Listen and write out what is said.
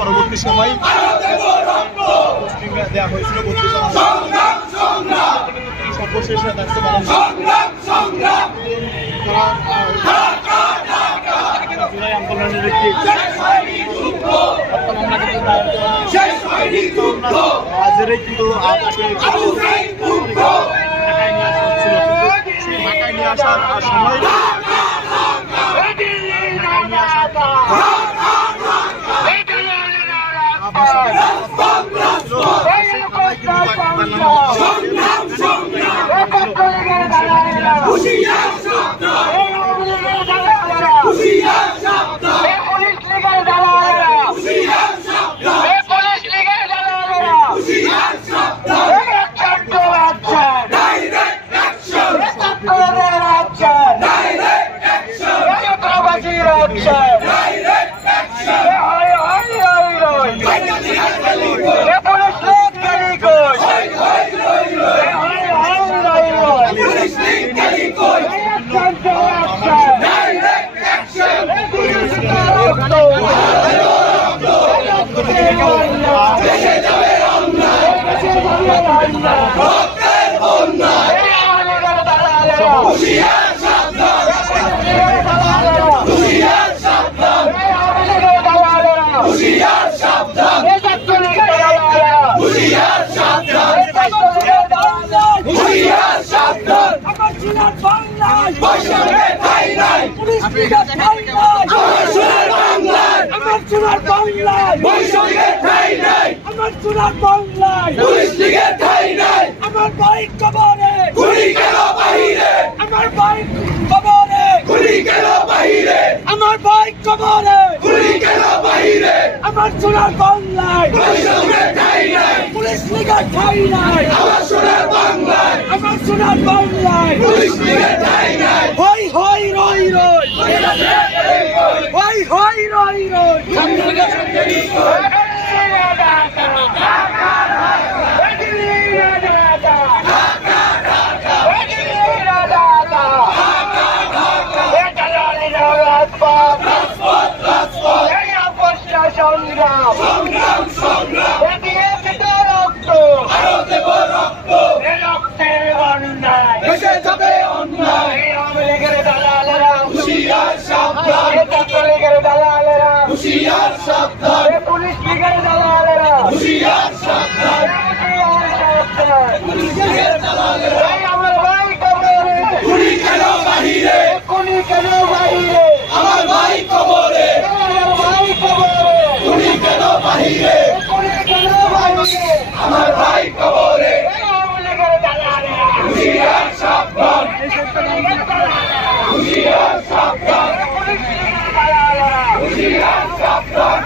পরবর্তী সময় দেওয়া হয়েছিল সর্বশেষ জুলাই আন্দোলনের একটি কিন্তু ঢাকায় নিয়ে আসার সময় রাজপথ এই আপোষটা সংগ্রাম দিয়েছে তো রক্ত এ রক্তের অন্যায় এই আওয়ামী লীগের দালালেরা এ ছাত্রলীগের দালালেরা এ পুলিশ লীগের দালালেরা সাবধান এই আমার ভাই কবরে খুনি কেন বাহিরে আমার ভাই কবরে আমার ভাই কবরে খুনি কেন বাহিরে খুনি কেন বাহিরে আমার ভাই কবরে এই আওয়ামী লীগের দালালেরা হুশিয়ার সাবধান হুশিয়ার সাবধান পুলিশ লীগের দালালেরা হুশিয়ার সাবধান